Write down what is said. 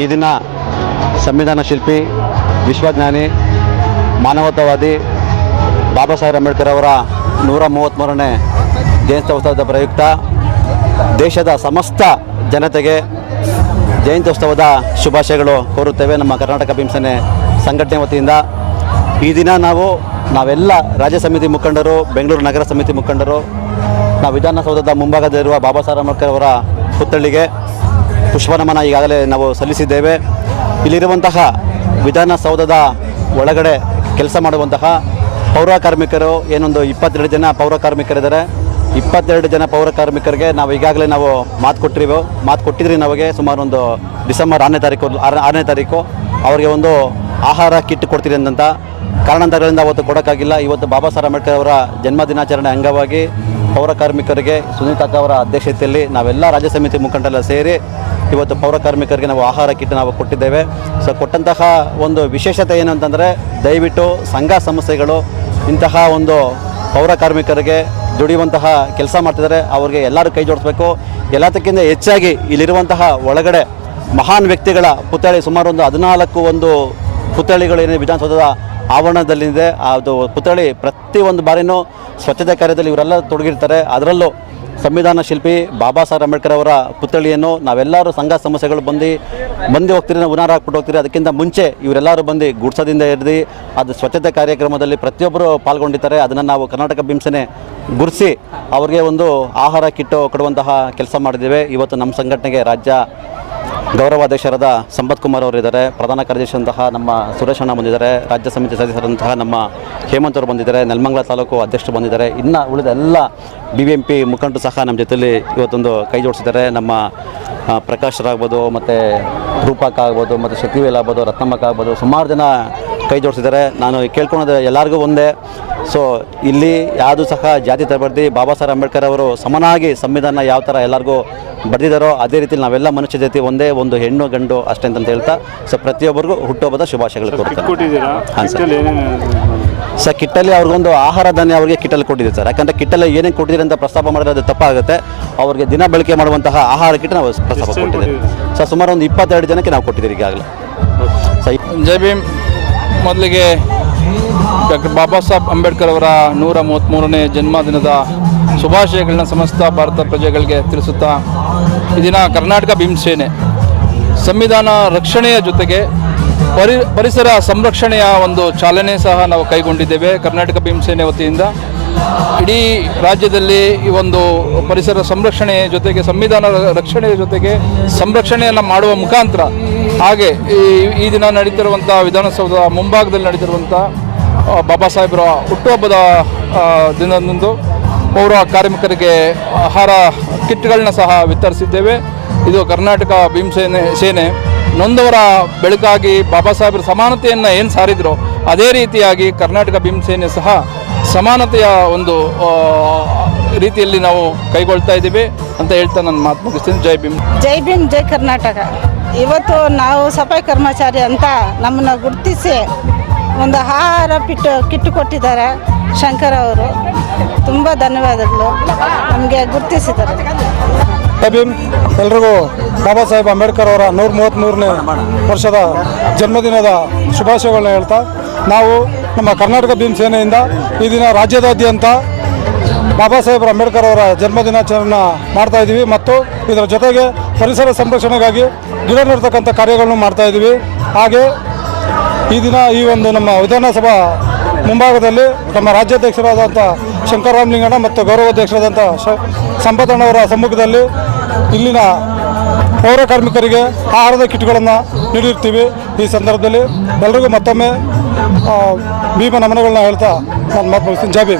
ಈ ದಿನ ಸಂವಿಧಾನ ಶಿಲ್ಪಿ ವಿಶ್ವಜ್ಞಾನಿ, ಮಾನವತಾವಾದಿ ಬಾಬಾ ಸಾಹೇಬ್ ಅಂಬೇಡ್ಕರ್ ಅವರ ನೂರ ಮೂವತ್ತ್ಮೂರನೇ ಜಯಂತ್ಯೋತ್ಸವದ ಪ್ರಯುಕ್ತ ದೇಶದ ಸಮಸ್ತ ಜನತೆಗೆ ಜಯಂತ್ಯೋತ್ಸವದ ಶುಭಾಶಯಗಳು ಕೋರುತ್ತೇವೆ ನಮ್ಮ ಕರ್ನಾಟಕ ಭೀಮಸೇನೆ ಸಂಘಟನೆ ವತಿಯಿಂದ. ಈ ದಿನ ನಾವು, ನಾವೆಲ್ಲ ರಾಜ್ಯ ಸಮಿತಿ ಮುಖಂಡರು, ಬೆಂಗಳೂರು ನಗರ ಸಮಿತಿ ಮುಖಂಡರು, ನಾವು ವಿಧಾನಸೌಧದ ಮುಂಭಾಗದಲ್ಲಿರುವ ಬಾಬಾ ಸಾಹೇಬ್ ಅಂಬೇಡ್ಕರ್ ಅವರ ಪುತ್ಥಳಿಗೆ ಪುಷ್ಪನಮನ ಈಗಾಗಲೇ ನಾವು ಸಲ್ಲಿಸಿದ್ದೇವೆ. ಇಲ್ಲಿರುವಂತಹ ವಿಧಾನಸೌಧದ ಒಳಗಡೆ ಕೆಲಸ ಮಾಡುವಂತಹ ಪೌರ ಕಾರ್ಮಿಕರು, ಏನೊಂದು ಇಪ್ಪತ್ತೆರಡು ಜನ ಪೌರ ಕಾರ್ಮಿಕರಿದ್ದಾರೆ. ಇಪ್ಪತ್ತೆರಡು ಜನ ಪೌರ ಕಾರ್ಮಿಕರಿಗೆ ನಾವು ಈಗಾಗಲೇ ನಾವು ಮಾತು ಕೊಟ್ಟಿರಿವು, ಮಾತು ಕೊಟ್ಟಿದ್ರಿ ನಮಗೆ ಸುಮಾರು ಒಂದು ಡಿಸೆಂಬರ್ ಆರನೇ ತಾರೀಕು ಆರ- ಆರನೇ ತಾರೀಕು. ಅವರಿಗೆ ಒಂದು ಆಹಾರ ಕಿಟ್ ಕೊಡ್ತೀರಿ ಅಂತ ಕಾರಣಾಂತರಗಳಿಂದ ಅವತ್ತು ಕೊಡೋಕ್ಕಾಗಿಲ್ಲ. ಇವತ್ತು ಬಾಬಾ ಸಾಹೇಬ್ ಅಂಬೇಡ್ಕರ್ ಅವರ ಜನ್ಮ ದಿನಾಚರಣೆ ಅಂಗವಾಗಿ ಪೌರ ಕಾರ್ಮಿಕರಿಗೆ ಸುನೀತಕ್ಕ ಅವರ ಅಧ್ಯಕ್ಷತೆಯಲ್ಲಿ ನಾವೆಲ್ಲ ರಾಜ್ಯ ಸಮಿತಿ ಮುಖಂಡರೆಲ್ಲ ಸೇರಿ ಇವತ್ತು ಪೌರ ಕಾರ್ಮಿಕರಿಗೆ ನಾವು ಆಹಾರ ಕಿಟ್ ನಾವು ಕೊಟ್ಟಿದ್ದೇವೆ. ಸೊ ಕೊಟ್ಟಂತಹ ಒಂದು ವಿಶೇಷತೆ ಏನು ಅಂತಂದರೆ ದಯವಿಟ್ಟು ಸಂಘ ಸಂಸ್ಥೆಗಳು ಇಂತಹ ಒಂದು ಪೌರ ಕಾರ್ಮಿಕರಿಗೆ ದುಡಿಯುವಂತಹ ಕೆಲಸ ಮಾಡ್ತಿದ್ದಾರೆ. ಅವ್ರಿಗೆ ಎಲ್ಲರೂ ಕೈ ಜೋಡಿಸ್ಬೇಕು. ಎಲ್ಲದಕ್ಕಿಂತ ಹೆಚ್ಚಾಗಿ ಇಲ್ಲಿರುವಂತಹ ಒಳಗಡೆ ಮಹಾನ್ ವ್ಯಕ್ತಿಗಳ ಪುತ್ಥಳಿ ಸುಮಾರು ಒಂದು ಹದಿನಾಲ್ಕು ಒಂದು ಪುತ್ಥಳಿಗಳು ಏನೇ ವಿಧಾನಸೌಧದ ಆವರಣದಲ್ಲಿದೆ. ಅದು ಪುತ್ಥಳಿ ಪ್ರತಿಯೊಂದು ಬಾರಿನೂ ಸ್ವಚ್ಛತೆ ಕಾರ್ಯದಲ್ಲಿ ಇವರೆಲ್ಲ ತೊಡಗಿರ್ತಾರೆ. ಅದರಲ್ಲೂ ಸಂವಿಧಾನ ಶಿಲ್ಪಿ ಬಾಬಾ ಸಾಹೇಬ್ ಅಂಬೇಡ್ಕರ್ ಅವರ ಪುತ್ಥಳಿಯನ್ನು ನಾವೆಲ್ಲರೂ ಸಂಘ ಸಮಸ್ಯೆಗಳು ಬಂದು ಬಂದು ಹೋಗ್ತೀರಿ ಉನಾರ ಹಾಕ್ಬಿಟ್ಟು ಹೋಗ್ತೀರಿ, ಅದಕ್ಕಿಂತ ಮುಂಚೆ ಇವರೆಲ್ಲರೂ ಬಂದು ಗುಡ್ಸದಿಂದ ಹಿಡಿದು ಅದು ಸ್ವಚ್ಛತೆ ಕಾರ್ಯಕ್ರಮದಲ್ಲಿ ಪ್ರತಿಯೊಬ್ಬರು ಪಾಲ್ಗೊಂಡಿದ್ದಾರೆ. ಅದನ್ನು ನಾವು ಕರ್ನಾಟಕ ಬಿಂಸನೆ ಗುರ್ಸಿ ಅವ್ರಿಗೆ ಒಂದು ಆಹಾರ ಕಿಟ್ಟು ಕೊಡುವಂತಹ ಕೆಲಸ ಮಾಡಿದ್ದೇವೆ. ಇವತ್ತು ನಮ್ಮ ಸಂಘಟನೆಗೆ ರಾಜ್ಯ ಗೌರವಾಧ್ಯಕ್ಷರಾದ ಸಂಪತ್ ಕುಮಾರ್ ಅವರು ಇದ್ದಾರೆ ಪ್ರಧಾನ ಕಾರ್ಯದರ್ಶಿಯಂತಹ ನಮ್ಮ ಸುರೇಶ್ ಅಣ್ಣ ಬಂದಿದ್ದಾರೆ. ರಾಜ್ಯ ಸಮಿತಿ ಸದಸ್ಯರಂತಹ ನಮ್ಮ ಹೇಮಂತ್ ಅವರು ಬಂದಿದ್ದಾರೆ. ನೆಲಮಂಗಲ ತಾಲೂಕು ಅಧ್ಯಕ್ಷರು ಬಂದಿದ್ದಾರೆ. ಇನ್ನು ಉಳಿದ ಎಲ್ಲ ಬಿ ಎಂ ಪಿ ಮುಖಂಡರು ಸಹ ನಮ್ಮ ಜೊತೆಯಲ್ಲಿ ಇವತ್ತೊಂದು ಕೈ ಜೋಡಿಸಿದ್ದಾರೆ. ನಮ್ಮ ಪ್ರಕಾಶ್ರಾಗ್ಬೋದು ಮತ್ತು ರೂಪಕ್ ಆಗ್ಬೋದು, ಮತ್ತು ಶಕ್ತಿವೇಲ್ ಆಗ್ಬೋದು, ರತ್ನಮ್ಮಕ್ಕ ಆಗ್ಬೋದು, ಸುಮಾರು ಜನ ಕೈ ಜೋಡಿಸಿದ್ದಾರೆ. ನಾನು ಕೇಳ್ಕೊಳೋದು ಎಲ್ಲರಿಗೂ ಒಂದೇ. ಸೊ ಇಲ್ಲಿ ಯಾವುದು ಸಹ ಜಾತಿ ತರಬಾರ್ದು ಬಾಬಾ ಸಾಹೇಬ್ ಅಂಬೇಡ್ಕರ್ ಅವರು ಸಮನಾಗಿ ಸಂವಿಧಾನ ಯಾವ ಥರ ಎಲ್ಲರಿಗೂ ಬರೆದಿದ್ದಾರೋ ಅದೇ ರೀತಿ ನಾವೆಲ್ಲ ಮನುಷ್ಯ ಜಾತಿ ಒಂದೇ ಒಂದು ಹೆಣ್ಣು ಗಂಡು ಅಷ್ಟೇ ಅಂತ ಹೇಳ್ತಾ ಸೊ ಪ್ರತಿಯೊಬ್ಬರಿಗೂ ಹುಟ್ಟುಹಬ್ಬದ ಶುಭಾಶಯಗಳು ಕೊಡ್ತಾರೆ ಹಾಂ ಸರ್. ಸರ್ ಕಿಟ್ಟಲ್ಲಿ ಅವ್ರಿಗೊಂದು ಆಹಾರ ಧಾನ್ಯ ಅವರಿಗೆ ಕಿಟ್ಟಲ್ಲಿ ಕೊಟ್ಟಿದ್ದೀವಿ ಸರ್. ಯಾಕಂದರೆ ಕಿಟ್ಟಲ್ಲಿ ಏನೇನು ಕೊಟ್ಟಿದ್ದೀರಿ ಅಂತ ಪ್ರಸ್ತಾಪ ಮಾಡಿದ್ರೆ ಅದು ತಪ್ಪಾಗುತ್ತೆ. ಅವ್ರಿಗೆ ದಿನ ಬಳಕೆ ಮಾಡುವಂತಹ ಆಹಾರ ಕಿಟ್ ನಾವು ಪ್ರಸ್ತಾಪ ಕೊಟ್ಟಿದ್ದೀವಿ. ಸರ್ ಸುಮಾರು ಒಂದು ಇಪ್ಪತ್ತೆರಡು ಜನಕ್ಕೆ ನಾವು ಕೊಟ್ಟಿದ್ದೀರಿ ಈಗಾಗಲೇ. ಸರ್ ಜೈ ಭೀಮ್. ಮೊದಲಿಗೆ ಡಾಕ್ಟರ್ ಬಾಬಾ ಸಾಹೇಬ್ ಅಂಬೇಡ್ಕರ್ ಅವರ ನೂರ ಮೂವತ್ತ್ಮೂರನೇ ಜನ್ಮದಿನದ ಶುಭಾಶಯಗಳನ್ನ ಸಮಸ್ತ ಭಾರತ ಪ್ರಜೆಗಳಿಗೆ ತಿಳಿಸುತ್ತಾ ಈ ದಿನ ಕರ್ನಾಟಕ ಭೀಮಸೇನೆ ಸಂವಿಧಾನ ರಕ್ಷಣೆಯ ಜೊತೆಗೆ ಪರಿ, ಪರಿಸರ ಸಂರಕ್ಷಣೆಯ ಒಂದು ಚಾಲನೆ ಸಹ ನಾವು ಕೈಗೊಂಡಿದ್ದೇವೆ ಕರ್ನಾಟಕ ಭೀಮಸೇನೆ ವತಿಯಿಂದ. ಇಡೀ ರಾಜ್ಯದಲ್ಲಿ ಈ ಒಂದು ಪರಿಸರ ಸಂರಕ್ಷಣೆ ಜೊತೆಗೆ, ಸಂವಿಧಾನ ರಕ್ಷಣೆಯ ಜೊತೆಗೆ ಸಂರಕ್ಷಣೆಯನ್ನು ಮಾಡುವ ಮುಖಾಂತರ ಹಾಗೆ ಈ ಈ ದಿನ ನಡೀತಿರುವಂಥ ವಿಧಾನಸೌಧ ಮುಂಭಾಗದಲ್ಲಿ ನಡೀತಿರುವಂಥ ಬಾಬಾ ಸಾಹೇಬರ ಹುಟ್ಟುಹಬ್ಬದ ದಿನದಂದು ಪೌರ ಕಾರ್ಮಿಕರಿಗೆ ಆಹಾರ ಕಿಟ್ಗಳನ್ನ ಸಹ ವಿತರಿಸಿದ್ದೇವೆ. ಇದು ಕರ್ನಾಟಕ ಭೀಮಸೇನೆ, ಸೇನೆ ನೊಂದವರ ಬೆಳಕಾಗಿ ಬಾಬಾ ಸಾಹೇಬರ ಸಮಾನತೆಯನ್ನು ಏನು ಸಾರಿದ್ರೋ, ಅದೇ ರೀತಿಯಾಗಿ ಕರ್ನಾಟಕ ಭೀಮಸೇನೆ ಸಹ ಸಮಾನತೆಯ ಒಂದು ರೀತಿಯಲ್ಲಿ ನಾವು ಕೈಗೊಳ್ತಾ ಇದ್ದೀವಿ ಅಂತ ಹೇಳ್ತಾ ನನ್ನ ಮಾತು ಮುಗಿಸ್ತೀನಿ. ಜೈ ಭೀಮ್. ಜೈ ಭೀಮ್ ಜೈ ಕರ್ನಾಟಕ. ಇವತ್ತು ನಾವು ಸಫಾಯಿ ಕರ್ಮಚಾರಿ ಅಂತ ನಮ್ಮನ್ನು ಗುರುತಿಸಿ ಒಂದು ಆಹಾರ ಪಿಟ್ಟು ಕಿಟ್ಟು ಕೊಟ್ಟಿದ್ದಾರೆ ಶಂಕರ್ ಅವರು. ತುಂಬ ಧನ್ಯವಾದಗಳು. ನಮಗೆ ಗುರುತಿಸಿದ್ದಾರೆ. ಭೀಮ್. ಎಲ್ರಿಗೂ ಬಾಬಾ ಸಾಹೇಬ್ ಅಂಬೇಡ್ಕರ್ ಅವರ ನೂರ ಮೂವತ್ತ್ಮೂರನೇ ವರ್ಷದ ಜನ್ಮದಿನದ ಶುಭಾಶಯಗಳನ್ನ ಹೇಳ್ತಾ ನಾವು ನಮ್ಮ ಕರ್ನಾಟಕ ಭೀಮ್ ಸೇನೆಯಿಂದ ಈ ದಿನ ರಾಜ್ಯದಾದ್ಯಂತ ಬಾಬಾ ಸಾಹೇಬ್ ಅಂಬೇಡ್ಕರ್ ಅವರ ಜನ್ಮದಿನಾಚರಣೆ ಮಾಡ್ತಾ ಇದ್ದೀವಿ ಮತ್ತು ಇದರ ಜೊತೆಗೆ ಪರಿಸರ ಸಂರಕ್ಷಣೆಗಾಗಿ ಗಿಡ ನೆಡ್ತಕ್ಕಂಥ ಕಾರ್ಯಗಳನ್ನು ಮಾಡ್ತಾ ಇದ್ದೀವಿ. ಹಾಗೆ ಈ ದಿನ ಈ ಒಂದು ನಮ್ಮ ವಿಧಾನಸಭಾ ಮುಂಭಾಗದಲ್ಲಿ ನಮ್ಮ ರಾಜ್ಯಾಧ್ಯಕ್ಷರಾದಂಥ ಶಂಕರರಾಮಲಿಂಗಣ್ಣ ಮತ್ತು ಗೌರವಾಧ್ಯಕ್ಷರಾದಂಥ ಸಂಪತಣ್ಣವರ ಸಮ್ಮುಖದಲ್ಲಿ ಇಲ್ಲಿನ ಪೌರ ಕಾರ್ಮಿಕರಿಗೆ ಆಹಾರದ ಕಿಟ್ಗಳನ್ನು ನೀಡಿರ್ತೀವಿ. ಈ ಸಂದರ್ಭದಲ್ಲಿ ಎಲ್ರಿಗೂ ಮತ್ತೊಮ್ಮೆ ಭೀಮ ನಮನಗಳನ್ನ ಹೇಳ್ತಾ ನಾನು ಮಾತು ಮುಗಿಸ್ತೀನಿ.